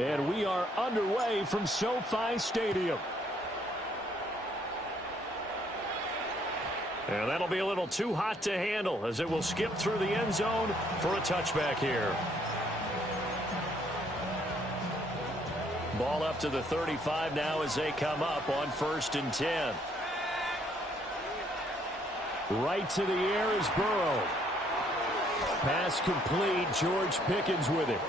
And we are underway from SoFi Stadium. And that'll be a little too hot to handle as it will skip through the end zone for a touchback here. Ball up to the 35 now as they come up on 1st and 10. Right to the air is Burrow. Pass complete. George Pickens with it.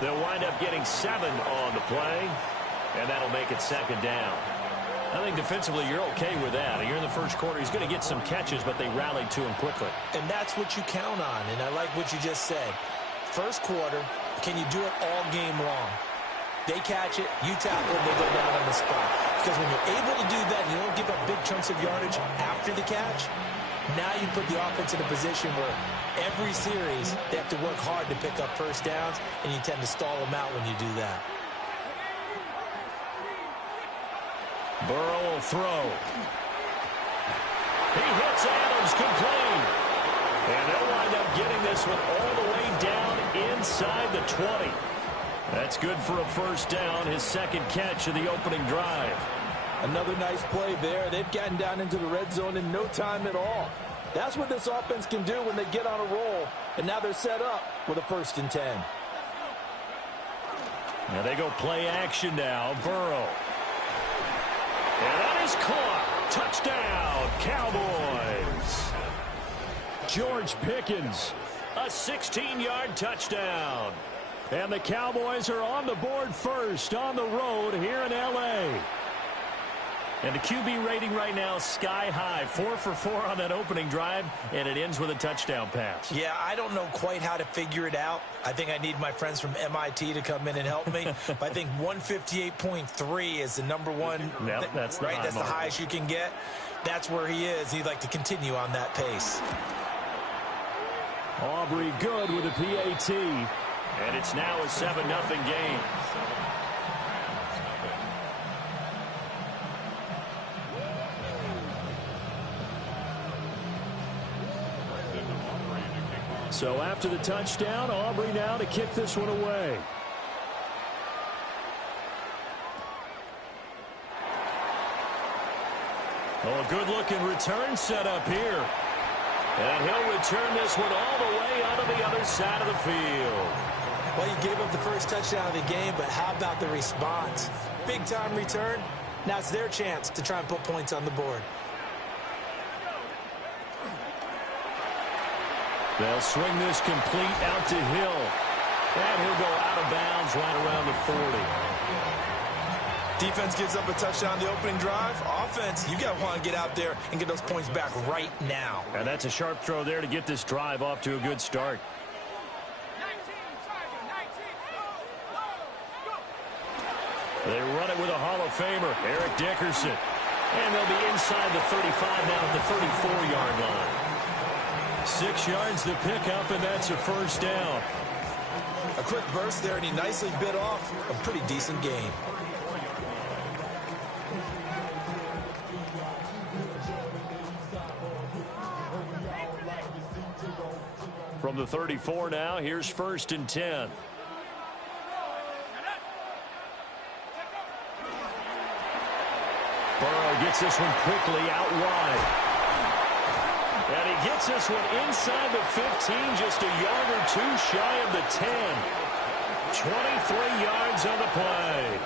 They'll wind up getting 7 on the play, and that'll make it 2nd down. I think defensively you're okay with that. You're in the first quarter. He's going to get some catches, but they rallied to him quickly. And that's what you count on, and I like what you just said. First quarter, can you do it all game long? They catch it, you tackle, and they go down on the spot. Because when you're able to do that, you don't give up big chunks of yardage after the catch. Now you put the offense in a position where every series they have to work hard to pick up first downs, and you tend to stall them out when you do that. Burrow will throw. He hits Adams complete. And they'll wind up getting this one all the way down inside the 20. That's good for a first down, his 2nd catch of the opening drive. Another nice play there. They've gotten down into the red zone in no time at all. That's what this offense can do when they get on a roll. And now they're set up with a 1st and 10. Now they go play action now. Burrow. And that is caught. Touchdown, Cowboys. George Pickens, a 16-yard touchdown. And the Cowboys are on the board first on the road here in L.A. And the QB rating right now sky high. 4 for 4 on that opening drive, and it ends with a touchdown pass. Yeah, I don't know quite how to figure it out. I think I need my friends from MIT to come in and help me. But I think 158.3 is the number one. Yep, that's the right. That's the mark. highest you can get. That's where he is. He'd like to continue on that pace. Aubrey good with a PAT. And it's now a 7-0 game. So after the touchdown, Aubrey now to kick this one away. Oh, a good-looking return set up here. And he'll return this one all the way out of the other side of the field. Well, you gave up the first touchdown of the game, but how about the response? Big-time return. Now it's their chance to try and put points on the board. They'll swing this complete out to Hill. And he'll go out of bounds right around the 40. Defense gives up a touchdown the opening drive. Offense, you got to want to get out there and get those points back right now. And that's a sharp throw there to get this drive off to a good start. They run it with a Hall of Famer, Eric Dickerson. And they'll be inside the 35 now at the 34-yard line. 6 yards to pick up, and that's a first down. A quick burst there, and he nicely bit off a pretty decent game. From the 34 now, here's 1st and 10. Burrow gets this one quickly out wide. And he gets this one inside the 15, just a yard or two shy of the 10. 23 yards on the play.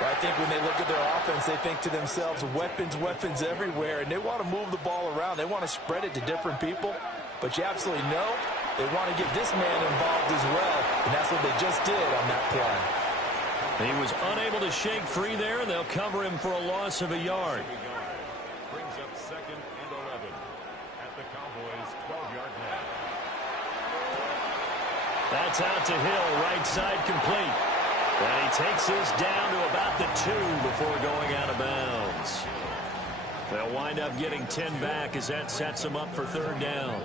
Well, I think when they look at their offense, they think to themselves, weapons, weapons everywhere, and they want to move the ball around. They want to spread it to different people, but you absolutely know they want to get this man involved as well, and that's what they just did on that play. He was unable to shake free there, and they'll cover him for a loss of a yard. Brings up 2nd and 11 at the Cowboys' 12-yard line. That's out to Hill, right side complete. And he takes this down to about the 2 before going out of bounds. They'll wind up getting 10 back as that sets them up for 3rd down.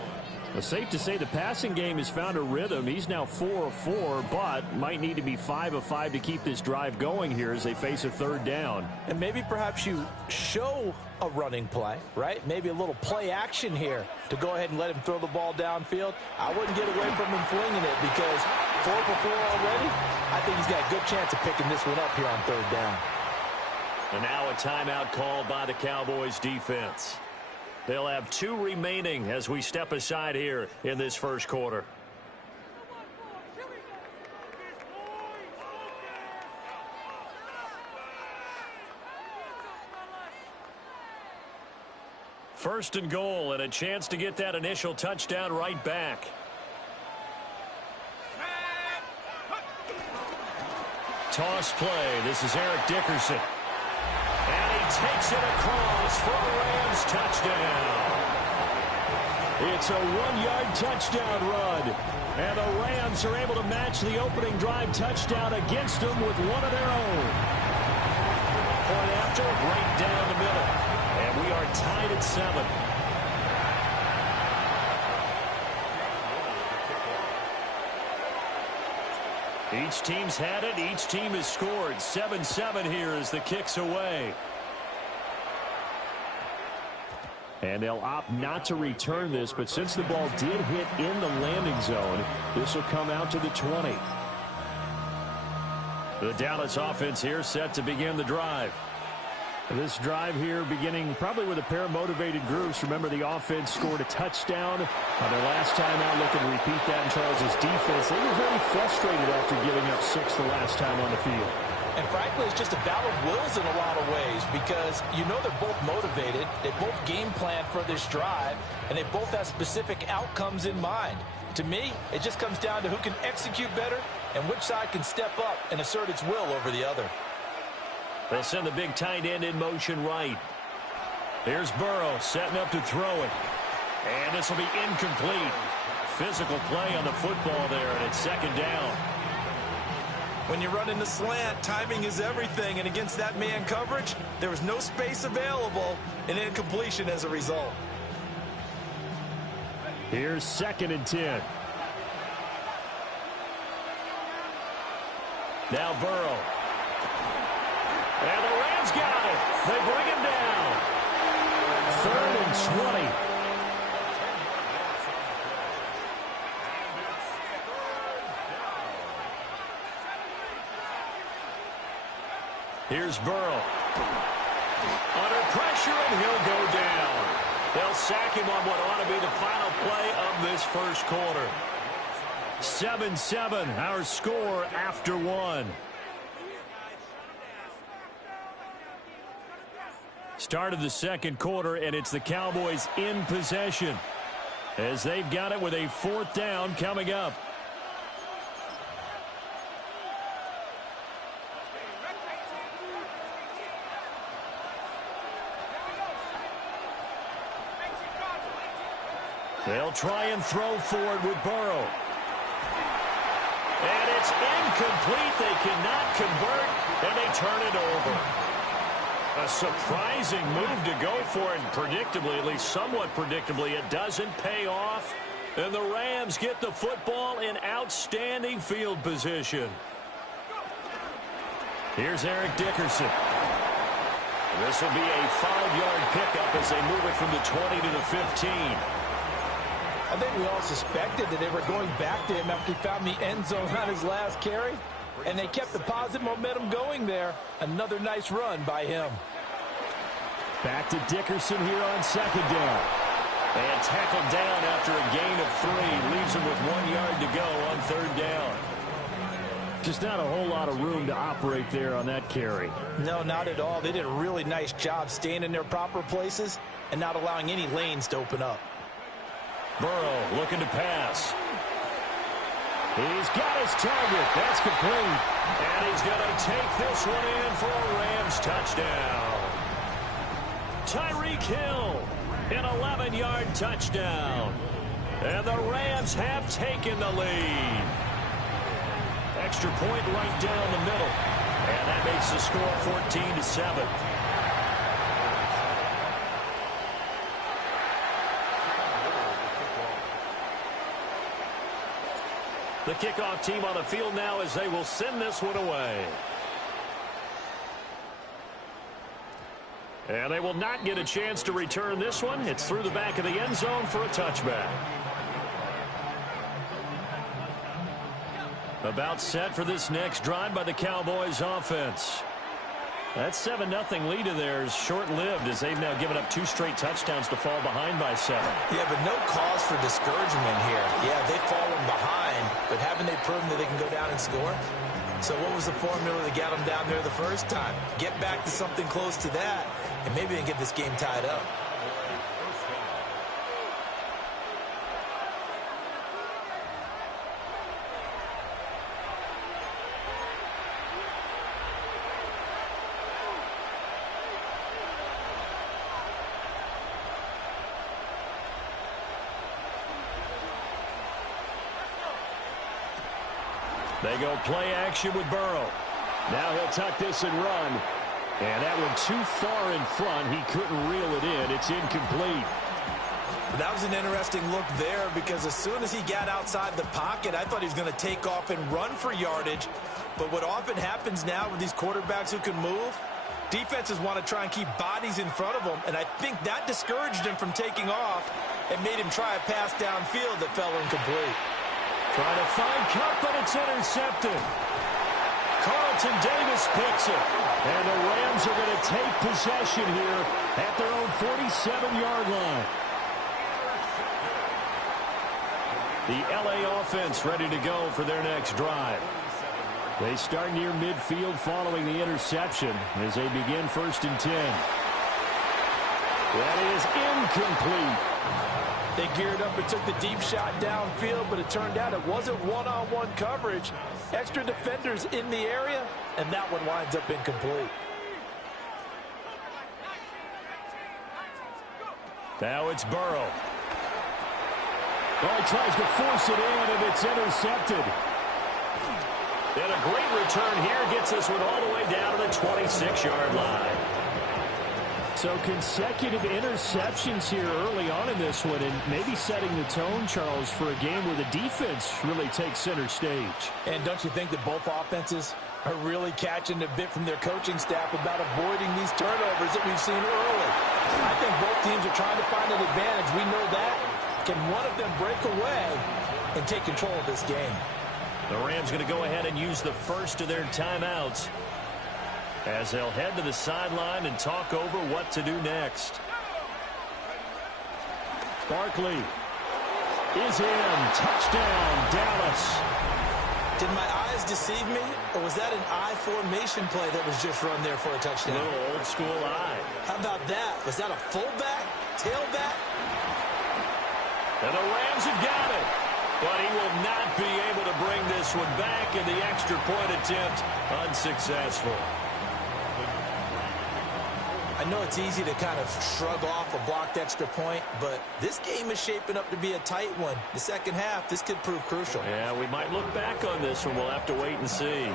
Well, safe to say the passing game has found a rhythm. He's now 4 of 4, but might need to be 5 of 5 to keep this drive going here as they face a 3rd down. And maybe perhaps you show a running play, right? Maybe a little play action here to go ahead and let him throw the ball downfield. I wouldn't get away from him flinging it because 4 for 4 already. I think he's got a good chance of picking this one up here on 3rd down. And now a timeout called by the Cowboys defense. They'll have 2 remaining as we step aside here in this first quarter. First and goal, and a chance to get that initial touchdown right back. Toss play. This is Eric Dickerson. And he takes it across for a Rams touchdown. It's a 1-yard touchdown run. And the Rams are able to match the opening drive touchdown against them with one of their own. Point after, right down the middle. And we are tied at 7. Each team's had it. Each team has scored. 7-7 here as the kick's away. And they'll opt not to return this, but since the ball did hit in the landing zone, this will come out to the 20. The Dallas offense here set to begin the drive. This drive here beginning probably with a pair of motivated groups. Remember, the offense scored a touchdown on their last time out. Looking to repeat that in Charles' defense. They were very frustrated after giving up 6 the last time on the field. And frankly, it's just a battle of wills in a lot of ways because you know they're both motivated. They both game plan for this drive, and they both have specific outcomes in mind. To me, it just comes down to who can execute better and which side can step up and assert its will over the other. They'll send the big tight end in motion right. Here's Burrow setting up to throw it. And this will be incomplete. Physical play on the football there, and it's 2nd down. When you run in the slant, timing is everything, and against that man coverage, there was no space available, and incompletion as a result. Here's 2nd and 10. Now Burrow. And the Rams got it. They bring him down. 3rd and 20. Here's Burrow. Under pressure, and he'll go down. They'll sack him on what ought to be the final play of this first quarter. 7-7, our score after 1. Start of the second quarter, and it's the Cowboys in possession as they've got it with a 4th down coming up. They'll try and throw forward with Burrow. And it's incomplete. They cannot convert, and they turn it over. A surprising move to go for it, and predictably, at least somewhat predictably, it doesn't pay off. And the Rams get the football in outstanding field position. Here's Eric Dickerson. This will be a 5-yard pickup as they move it from the 20 to the 15. I think we all suspected that they were going back to him after he found the end zone on his last carry. And they kept the positive momentum going there. Another nice run by him. Back to Dickerson here on 2nd down. And tackled down after a gain of 3. Leaves him with 1 yard to go on 3rd down. Just not a whole lot of room to operate there on that carry. No, not at all. They did a really nice job staying in their proper places and not allowing any lanes to open up. Burrow looking to pass. He's got his target. That's complete. And he's going to take this one in for a Rams touchdown. Tyreek Hill, an 11-yard touchdown. And the Rams have taken the lead. Extra point right down the middle. And that makes the score 14-7. The kickoff team on the field now as they will send this one away. And they will not get a chance to return this one. It's through the back of the end zone for a touchback. About set for this next drive by the Cowboys offense. That 7-0 lead of theirs short-lived as they've now given up 2 straight touchdowns to fall behind by 7. Yeah, but no cause for discouragement here. Yeah, they've fallen behind, but haven't they proven that they can go down and score? So what was the formula that got them down there the first time? Get back to something close to that, and maybe they can get this game tied up. They go play action with Burrow. Now he'll tuck this and run. And that one too far in front. He couldn't reel it in. It's incomplete. That was an interesting look there because as soon as he got outside the pocket, I thought he was going to take off and run for yardage. But what often happens now with these quarterbacks who can move, defenses want to try and keep bodies in front of them. And I think that discouraged him from taking off and made him try a pass downfield that fell incomplete. Trying to find Cup, but it's intercepted. Carlton Davis picks it. And the Rams are going to take possession here at their own 47-yard line. The LA offense ready to go for their next drive. They start near midfield following the interception as they begin 1st and 10. That is incomplete. They geared up and took the deep shot downfield, but it turned out it wasn't one-on-one coverage. Extra defenders in the area, and that one winds up incomplete. Now it's Burrow. Well, he tries to force it in, and it's intercepted. And a great return here gets this one all the way down to the 26-yard line. So consecutive interceptions here early on in this one, and maybe setting the tone, Charles, for a game where the defense really takes center stage. And don't you think that both offenses are really catching a bit from their coaching staff about avoiding these turnovers that we've seen early? I think both teams are trying to find an advantage. We know that. Can one of them break away and take control of this game? The Rams going to go ahead and use the first of their timeouts as they'll head to the sideline and talk over what to do next. Barkley is in. Touchdown, Dallas. Did my eyes deceive me, or was that an I formation play that was just run there for a touchdown? A little old school eye. How about that? Was that a fullback? Tailback? And the Rams have got it. But he will not be able to bring this one back, and the extra point attempt unsuccessful. I know it's easy to kind of shrug off a blocked extra point, but this game is shaping up to be a tight one. The second half, this could prove crucial. Yeah, we might look back on this one. We'll have to wait and see.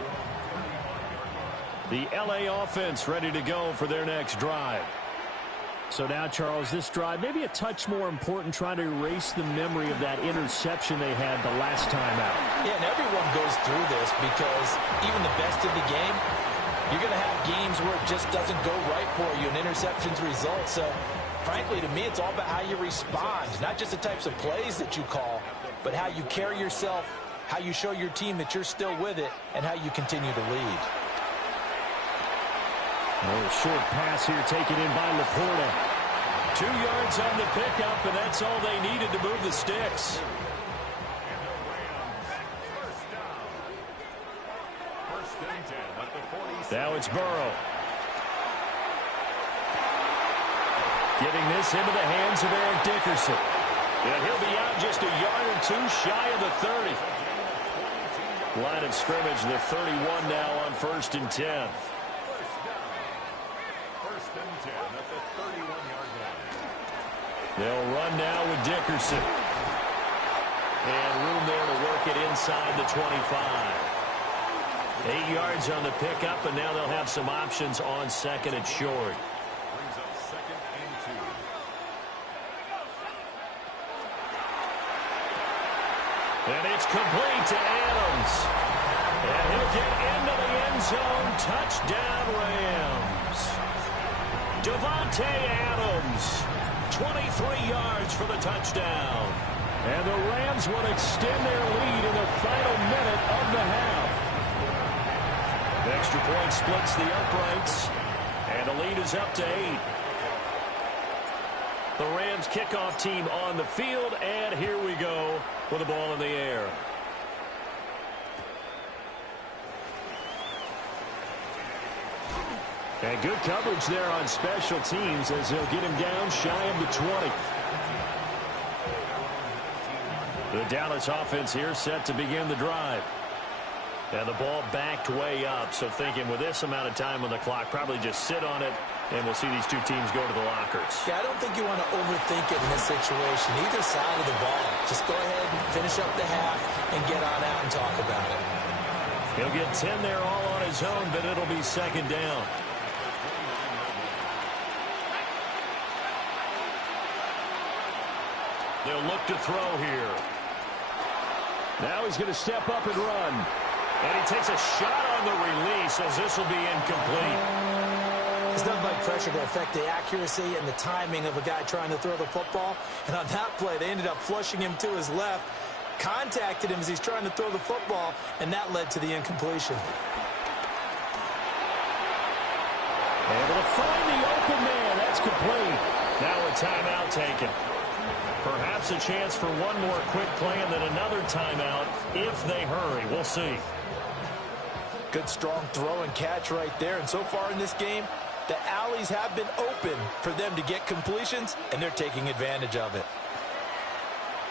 The LA offense ready to go for their next drive. So now, Charles, this drive maybe a touch more important, trying to erase the memory of that interception they had the last time out. Yeah, and everyone goes through this because even the best in the game, you're going to have games where it just doesn't go right for you, and interceptions result. So, frankly, to me, it's all about how you respond, not just the types of plays that you call, but how you carry yourself, how you show your team that you're still with it, and how you continue to lead. A short pass here taken in by Laporta. 2 yards on the pickup, and that's all they needed to move the sticks. Now it's Burrow. Getting this into the hands of Eric Dickerson. And he'll be out just a yard or two shy of the 30. Line of scrimmage, the 31 now on 1st and 10. They'll run now with Dickerson. And room there to work it inside the 25. 8 yards on the pickup, and now they'll have some options on second and short. Brings up 2nd and 2. And it's complete to Adams. And he'll get into the end zone. Touchdown, Rams. Devontae Adams. 23 yards for the touchdown. And the Rams will extend their lead in the final minute of the half. extra point splits the uprights. And the lead is up to 8. The Rams kickoff team on the field, and here we go with the ball in the air. And good coverage there on special teams as they'll get him down shy of the 20. The Dallas offense here set to begin the drive. And the ball backed way up, so thinking with this amount of time on the clock, probably just sit on it, and we'll see these two teams go to the lockers. Yeah, I don't think you want to overthink it in this situation, either side of the ball. Just go ahead and finish up the half and get on out and talk about it. He'll get 10 there all on his own, but it'll be second down. They'll look to throw here. Now he's going to step up and run. And he takes a shot on the release as this will be incomplete. It's nothing like pressure to affect the accuracy and the timing of a guy trying to throw the football. And on that play, they ended up flushing him to his left, contacted him as he's trying to throw the football, and that led to the incompletion. Able to find the open man. That's complete. Now a timeout taken. Perhaps a chance for one more quick play and then another timeout if they hurry. We'll see. Good strong throw and catch right there. And so far in this game, the alleys have been open for them to get completions, and they're taking advantage of it.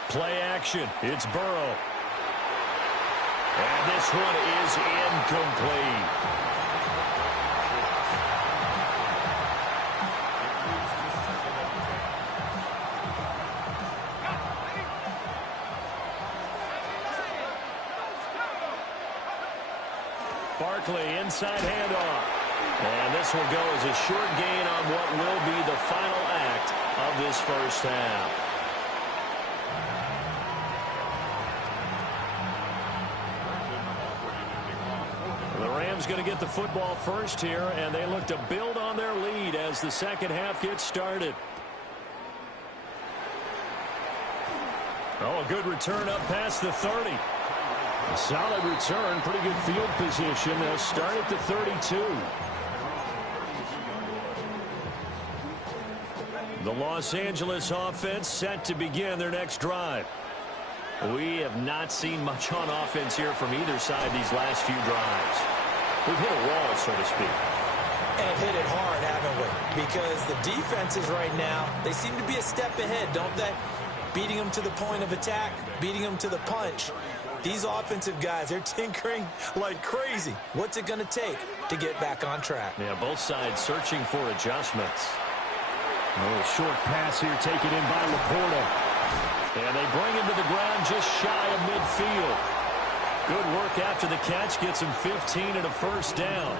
Play action. It's Burrow. And this one is incomplete. Barkley inside handoff. And this will go as a short gain on what will be the final act of this first half. The Rams going to get the football first here, and they look to build on their lead as the second half gets started. Oh, a good return up past the 30. A solid return, pretty good field position. They'll start at the 32. The Los Angeles offense set to begin their next drive. We have not seen much on offense here from either side these last few drives. We've hit a wall, so to speak. And hit it hard, haven't we? Because the defenses right now, they seem to be a step ahead, don't they? Beating them to the point of attack, beating them to the punch. These offensive guys, they're tinkering like crazy. What's it going to take to get back on track? Yeah, both sides searching for adjustments. A little short pass here taken in by Laporta. And they bring him to the ground just shy of midfield. Good work after the catch. Gets him 15 and a first down.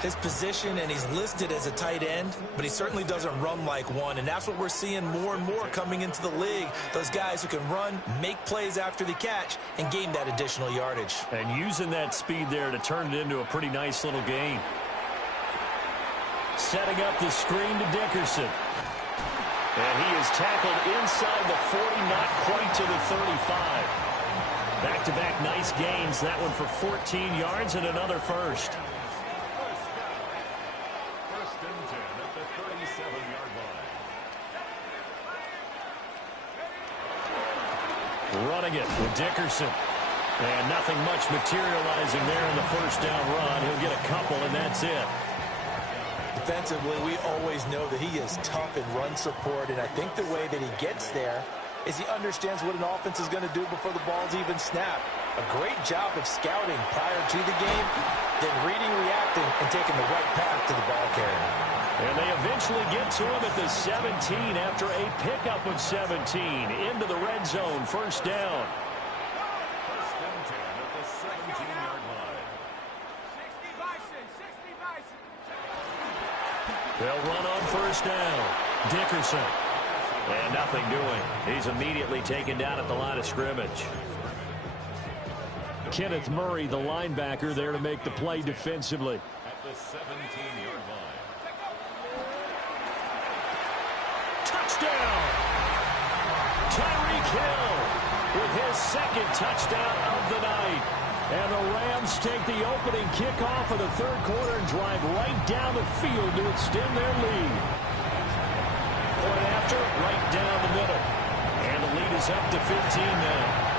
His position, and he's listed as a tight end, but he certainly doesn't run like one, and that's what we're seeing more and more coming into the league. Those guys who can run, make plays after the catch, and gain that additional yardage. And using that speed there to turn it into a pretty nice little gain. Setting up the screen to Dickerson. And he is tackled inside the 40, not quite to the 35. Back-to-back nice gains. That one for 14 yards and another first. First and 10 at the 37-yard line. Running it with Dickerson. And nothing much materializing there in the first down run. He'll get a couple, and that's it. Defensively, we always know that he is tough in run support, and I think the way that he gets there is he understands what an offense is going to do before the ball's even snapped. A great job of scouting prior to the game, then reading, reacting, and taking the right path to the ball carrier. And they eventually get to him at the 17 after a pickup of 17 into the red zone. First down. First and 10 at the 17-yard line. They'll run on first down. Dickerson. And nothing doing. He's immediately taken down at the line of scrimmage. Kenneth Murray, the linebacker, there to make the play defensively. At the 17-yard line. Touchdown! Tyreek Hill with his second touchdown of the night. And the Rams take the opening kickoff of the third quarter and drive right down the field to extend their lead. Point after, right down the middle. And the lead is up to 15 now.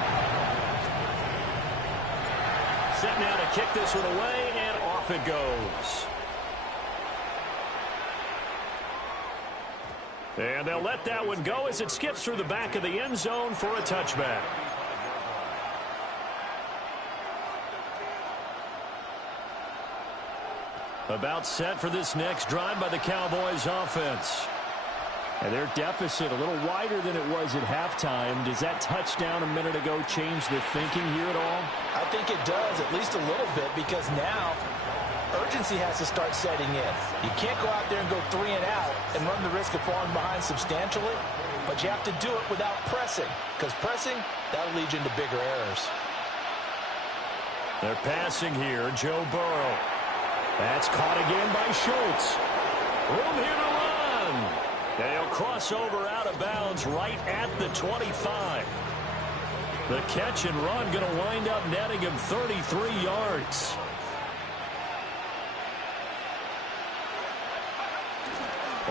Set now to kick this one away, and off it goes. And they'll let that one go as it skips through the back of the end zone for a touchback. About set for this next drive by the Cowboys offense. And their deficit a little wider than it was at halftime. Does that touchdown a minute ago change the thinking here at all? I think it does, at least a little bit, because now urgency has to start setting in. You can't go out there and go 3 and out and run the risk of falling behind substantially, but you have to do it without pressing, because pressing, that'll lead you into bigger errors. They're passing here, Joe Burrow. That's caught again by Schultz. Room here to run. And he'll cross over out of bounds right at the 25. The catch and run going to wind up netting him 33 yards.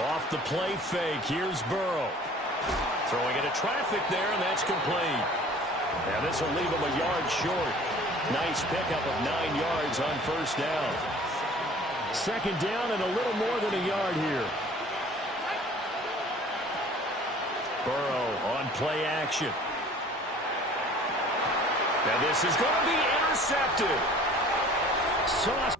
Off the play fake, here's Burrow. Throwing into traffic there, and that's complete. Now this will leave him a yard short. Nice pickup of 9 yards on first down. Second down and a little more than a yard here. Burrow on play action. Now this is going to be intercepted. Sauce.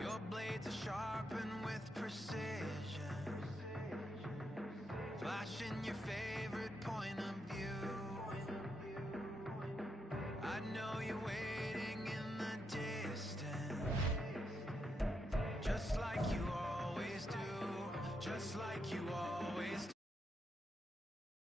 Your blades are sharpened with precision, flashing your favorite point of view. I know you're waiting in the distance, just like you always do, just like you always do.